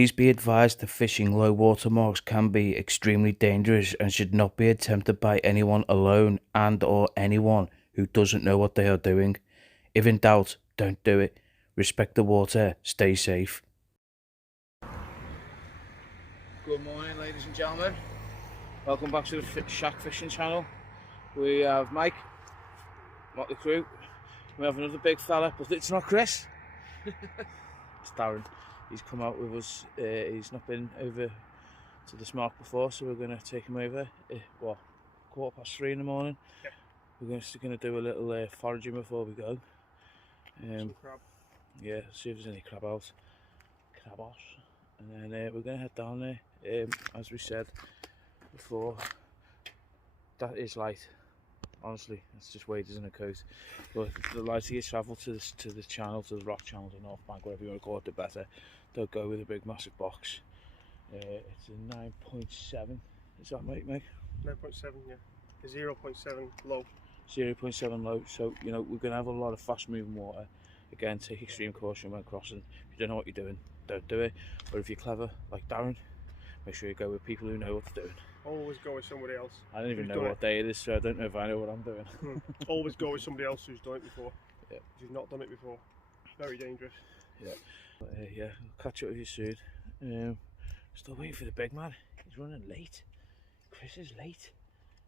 Please be advised that fishing low water marks can be extremely dangerous and should not be attempted by anyone alone and or anyone who doesn't know what they are doing. If in doubt, don't do it. Respect the water, stay safe. Good morning, ladies and gentlemen. Welcome back to the Shack Fishing channel. We have Mike, Motley Crew. We have another big fella, but it's not Chris. It's Darren. He's come out with us. He's not been over to this mark before, so we're going to take him over. 3:15 in the morning. Yeah. We're just going to do a little foraging before we go. Some crab. Yeah, see if there's any crabos. And then we're going to head down there. As we said before, that is light. Honestly, it's just waders in a coat. But the lighter you travel to the channel, to the rock channel, the North Bank, whatever you want to call it, the better. They'll go with a big massive box. It's a 9.7. Is that right, Mike? 9.7, yeah. A 0.7 low. 0.7 low. So you know we're going to have a lot of fast moving water. Again, take extreme caution when crossing. If you don't know what you're doing, don't do it. But if you're clever, like Darren, make sure you go with people who know what they're doing. Always go with somebody else. I don't even know what day it is, so I don't know if I know what I'm doing. Always go with somebody else who's done it before. Yeah. If you've not done it before, very dangerous. Yeah. But, yeah, I'll catch up with you soon. Still waiting for the big man. He's running late. Chris is late.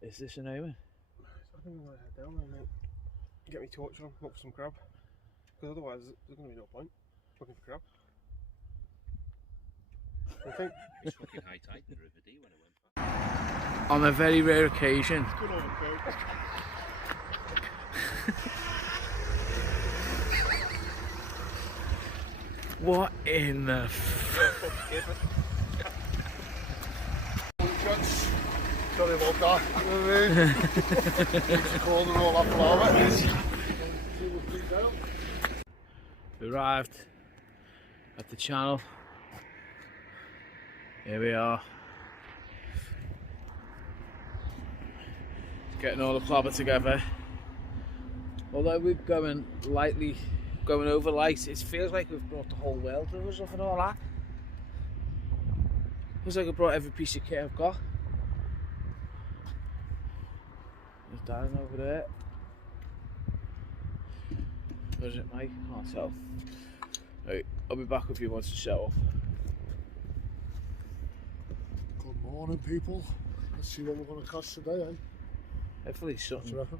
Is this an omen? I think I'm going to head down there, mate. Get me torch on, look for some crab. Because otherwise, there's going to be no point looking for crab. I think it's fucking high tide in the River D when I went past. On a very rare occasion. Good old crow. What in the Sorry about that. You know what I mean? It's cold and all that flower. We arrived at the channel. Here we are. Getting all the clobber together. Although we're going over light, it feels like we've brought the whole world with us and all that. Feels like I brought every piece of kit I've got. There's Darren over there. Where's it, Mike? Can't tell. Right, I'll be back with you once it's set up. Good morning, people. Let's see what we're going to catch today, eh? Hopefully something. What do you reckon?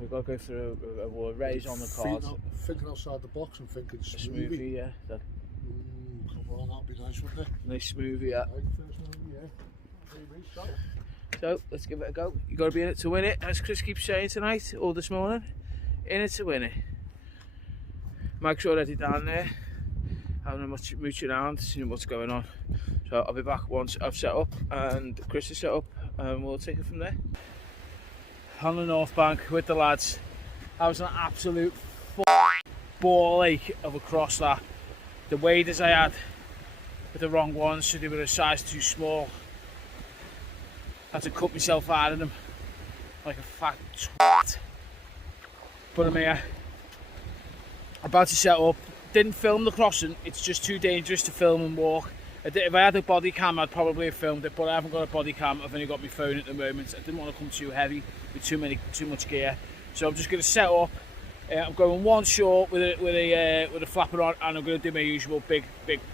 We've got to go through a raise on the cards. Thinking outside the box and thinking smoothie, yeah. That. Come on, that'd be nice, wouldn't it? Nice smoothie, yeah. First movie, yeah. So let's give it a go. You got to be in it to win it, as Chris keeps saying tonight or this morning. In it to win it. Mike's already down there, having a mooch around, seeing what's going on. So I'll be back once I've set up and Chris is set up, and we'll take it from there. On the North Bank with the lads. That was an absolute ball ache of a cross that. The waders I had with the wrong ones, so they were a size too small. Had to cut myself out of them like a fat twat. But I'm here, about to set up. Didn't film the crossing, it's just too dangerous to film and walk. If I had a body cam, I'd probably have filmed it, but I haven't got a body cam. I've only got my phone at the moment. I didn't want to come too heavy with too much gear, so I'm just going to set up. I'm going one short with a flapper on, and I'm going to do my usual big rig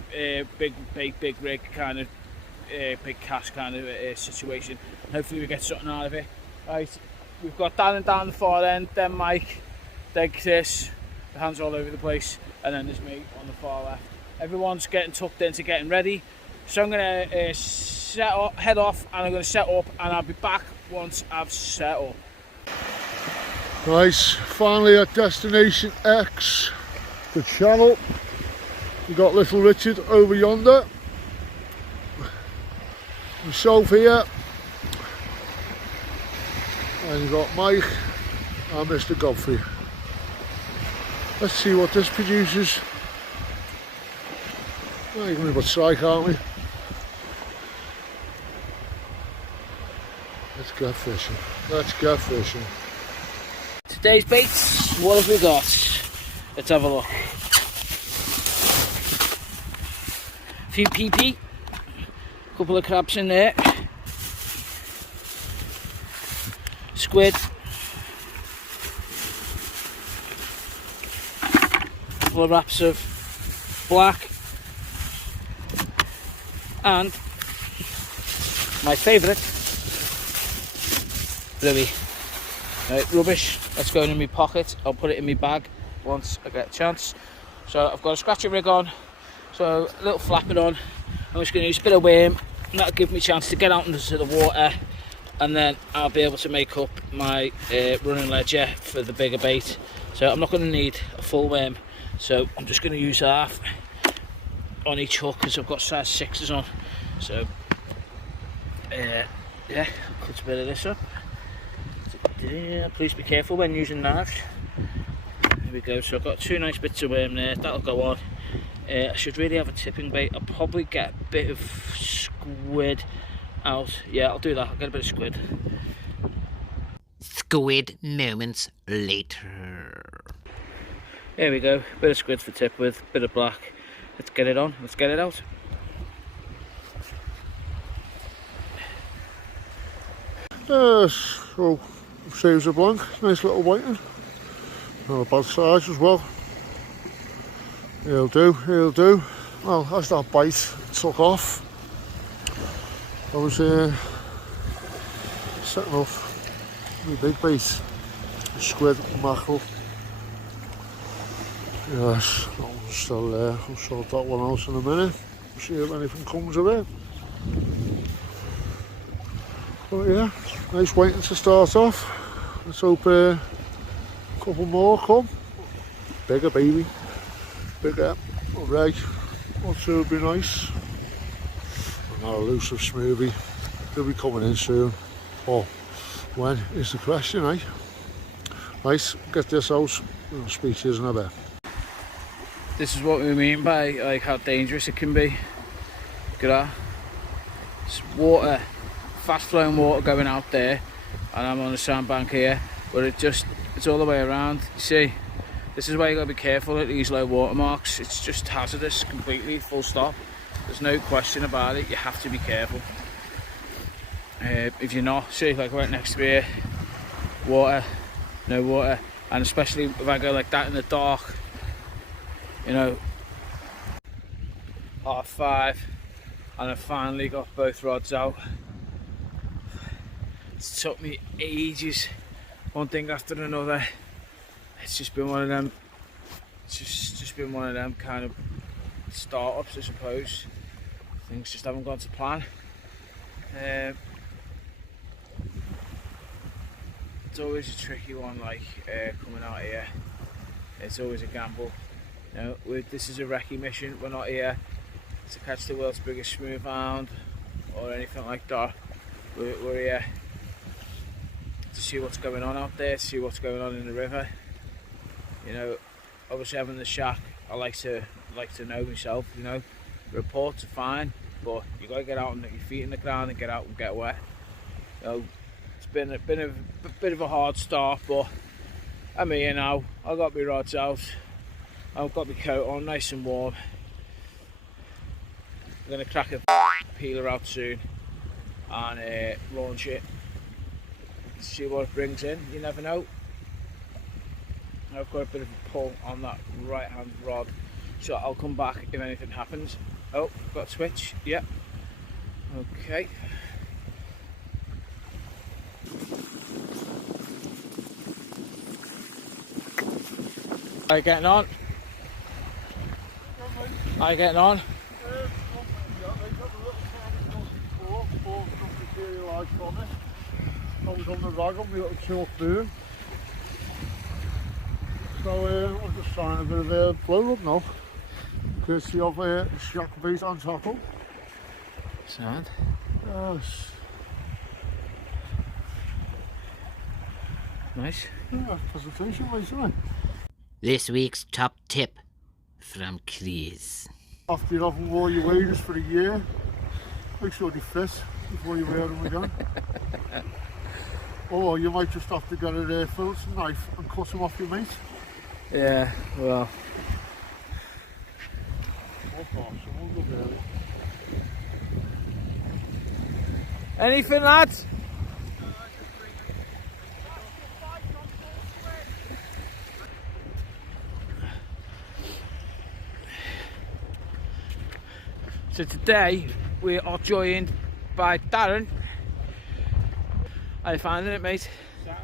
kind of big cast kind of situation. Hopefully we get something out of it. Right, we've got Darren down the far end, then Mike, then Chris, the hands all over the place, and then there's me on the far left. Everyone's getting tucked into getting ready, so I'm going to head off, and I'm going to set up, and I'll be back once I've set up. Nice, finally at destination X, the channel. We've got little Richard over yonder, myself here, and you've got Mike and Mr. Godfrey. Let's see what this produces. Well, you're going to put strike, aren't we? Let's get fishing. Let's get fishing. Today's baits, what have we got? Let's have a look. few PP, couple of crabs in there, squid, couple of wraps of black, and my favourite, bluey. Right, rubbish, that's going in my pocket. I'll put it in my bag once I get a chance. So I've got a scratchy rig on, so a little flapping on. I'm just going to use a bit of worm, and that'll give me a chance to get out into the water, and then I'll be able to make up my running ledger for the bigger bait. So I'm not going to need a full worm, so I'm just going to use half on each hook because I've got size 6s on. So yeah, I'll cut a bit of this up. Please be careful when using knives. There we go, so I've got 2 nice bits of worm there, that'll go on. I should really have a tipping bait. I'll probably get a bit of squid out. Yeah, I'll do that, I'll get a bit of squid. Squid moments later. There we go, bit of squid for tip with, bit of black. Let's get it on, let's get it out. So saves a blank, nice little whiting. Not a bad size as well. He'll do, he'll do. Well, as that bite took off, I was setting off my big bait, squid and mackerel. Yes, that one's still there. I'll sort that one out in a minute, see if anything comes of it. But yeah, nice waiting to start off. Let's hope a couple more come. Bigger baby, bigger, alright, that should be nice. Another elusive smoothie, they'll be coming in soon. Oh, when is the question, eh? Right, get this out, I'll speak to you in a bit. This is what we mean by like how dangerous it can be. Look at that. It's water, fast flowing water going out there, and I'm on the sandbank here, but it's all the way around. You see, this is why you gotta be careful at these low water marks. It's just hazardous completely, full stop. There's no question about it, you have to be careful. If you're not, see, like right next to here, water, no water, and especially if I go like that in the dark, you know, 5:30, and I finally got both rods out. It's took me ages, one thing after another. It's just been one of them, just been one of them kind of startups, I suppose. Things just haven't gone to plan. It's always a tricky one, like coming out here. It's always a gamble. You know, this is a recce mission. We're not here to catch the world's biggest Smooth Hound or anything like that. We're here to see what's going on out there, to see what's going on in the river. You know, obviously having the shack, I like to know myself. You know, reports are fine, but you got to get out and get your feet in the ground and get out and get wet. You know, it's been a bit of a hard start, but I'm here now. I got my rods out. I've got my coat on, nice and warm. I'm gonna crack a peeler out soon and launch it. See what it brings in. You never know. I've got a bit of a pull on that right hand rod, so I'll come back if anything happens. Oh, got a switch. Yep. Okay. How you getting on? How you getting on? I was on the rag on my little chalk boom. So I'm just trying a bit of a blow up now. Courtesy of a shack bait on tackle. Sound. Yes. Nice. Yeah, presentation right, isn't it? This week's top tip from Plaice. After you haven't worn your waders for a year, make sure they fit before you wear them again. Or you might just have to get a fillet knife and cut them off your mate. Yeah, well. Oh gosh, I won't go there. Anything, lads? So today we are joined by Darren. How you finding it, mate? I've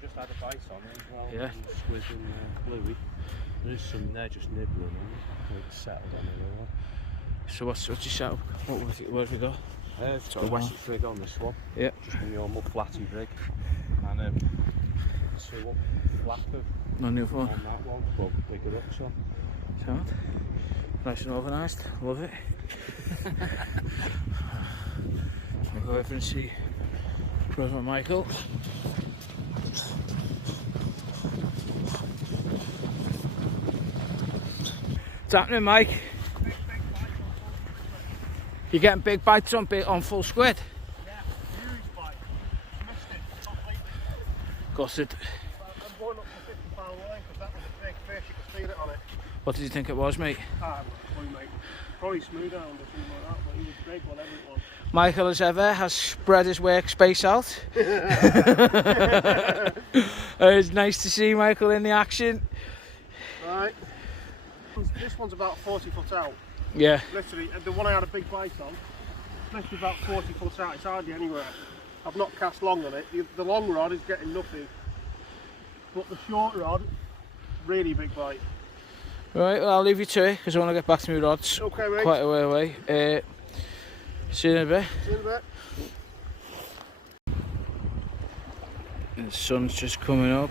just had a bite on it as well. Yeah. Squid and bluey. There is some there just nibbling on it. It's settled on it all. So what's your setup? Where have we got? The Wessex rig on this one. Yeah. Just a normal flatty rig. And two up flapper No new one. on that one, but bigger hooks on. Sound. Nice and organised. Love it. I'll go over and see brother Michael. What's happening, Mike? You're getting big bites on full squid? Yeah, huge bite. Missed it completely. Gutted. I'm going up to 50-pound line because that was a big fish. You could feel it on it. What did you think it was, mate? Mate. Probably Smooth Hound or something like that, but he was big, whatever it was. Michael, as ever, has spread his workspace out. It's nice to see Michael in the action. Right. This one's about 40 foot out. Yeah. Literally, the one I had a big bite on, it's literally about 40 foot out. It's hardly anywhere. I've not cast long on it. The long rod is getting nothing, but the short rod, really big bite. Right, well, I'll leave you to it because I want to get back to my rods. Okay, mate. Quite a way away. See you in a bit. See you in a bit. The sun's just coming up.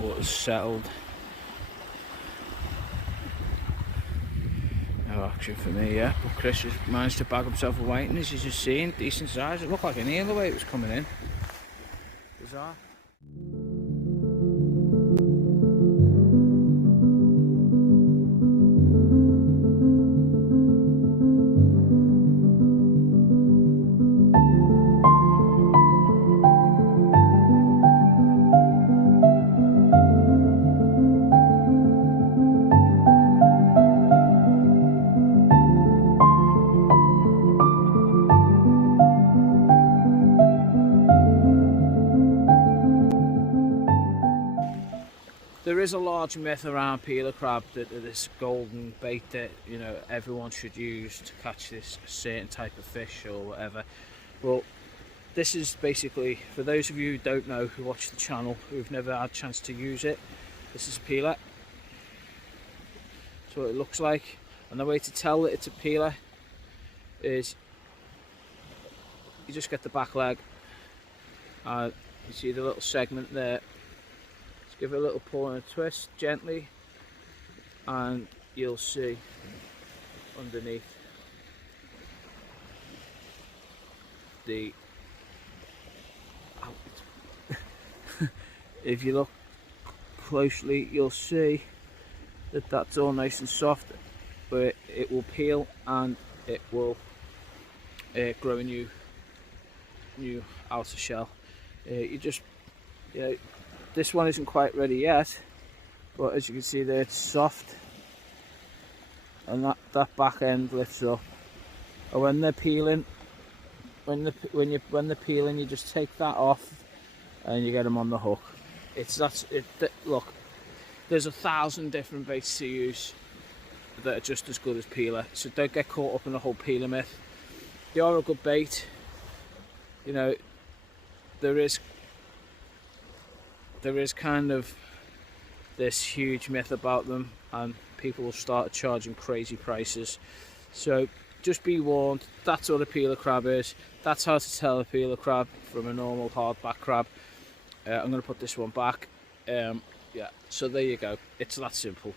Water's settled. No action for me yet, but Chris has managed to bag himself a whiting, as you've just seen. Decent size. It looked like an eel the way it was coming in. Bizarre. There is a large myth around peeler crab that this golden bait that everyone should use to catch this certain type of fish or whatever. Well, this is basically, for those of you who don't know, who watch the channel, who've never had a chance to use it, this is a peeler. That's what it looks like, and the way to tell that it's a peeler is you just get the back leg and you see the little segment there. Give it a little pull and a twist gently, and you'll see underneath the if you look closely, you'll see that that's all nice and soft, but it will peel and it will grow a new outer shell. This one isn't quite ready yet, but as you can see there, it's soft, and that back end lifts up. And when they're peeling, when they're peeling, you just take that off, and you get them on the hook. Look, there's 1,000 different baits to use that are just as good as peeler, so don't get caught up in the whole peeler myth. They are a good bait. There is kind of this huge myth about them, and people will start charging crazy prices. So just be warned, that's what a peeler crab is. That's how to tell a peeler crab from a normal hardback crab. I'm going to put this one back. Yeah, so there you go. It's that simple.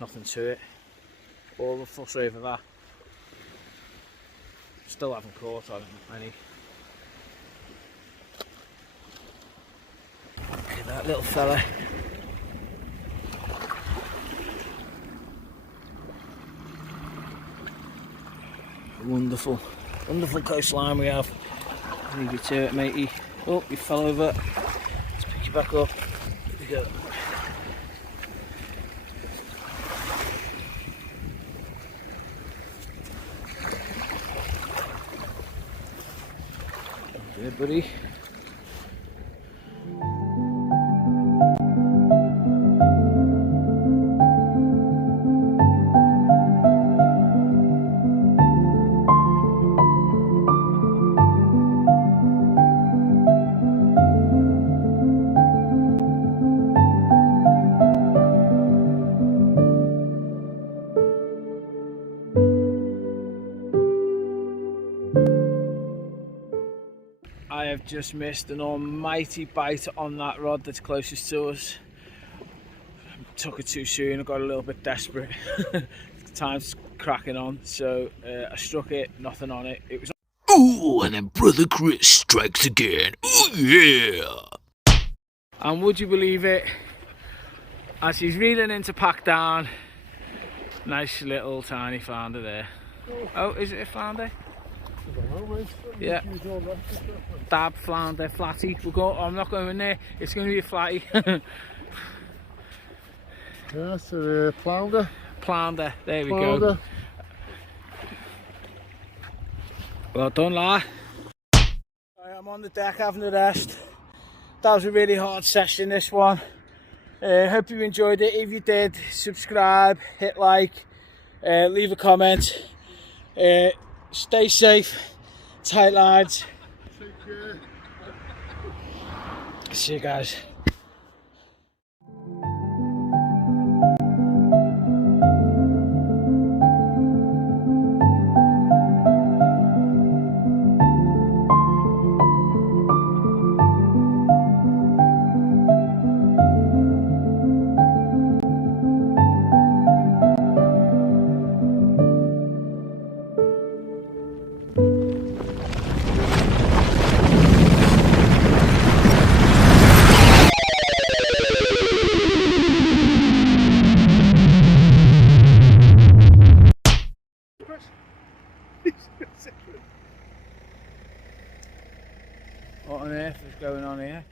Nothing to it. All the fuss over that. Still haven't caught on any. Look at that little fella. Wonderful, wonderful coastline we have. Leave you to it, matey. Oh, you fell over. Let's pick you back up. There we go. there, buddy. I have just missed an almighty bite on that rod that's closest to us. Took it too soon, I got a little bit desperate. Time's cracking on, so I struck it, nothing on it. It was. Ooh, and then Brother Chris strikes again. Ooh, yeah! And would you believe it, as he's reeling in to pack down, nice little tiny flounder there. Oh, is it a flounder? Yeah. Dab flounder, flatty. We'll go. I'm not going in there. It's going to be a flatty. Yeah, so flounder. Flounder. There we Flounder. go. Well done, lad. I'm on the deck having a rest. That was a really hard session, this one. Hope you enjoyed it. If you did, subscribe, hit like, leave a comment. Stay safe, tight lads. Take care. See you guys. What on earth is going on here?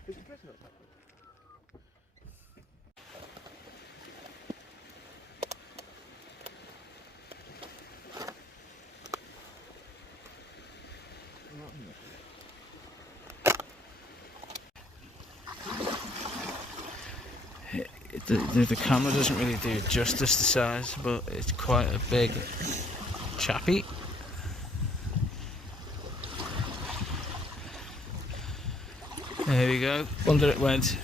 The camera doesn't really do justice to size, but it's quite a big chappy. There we go, under it went.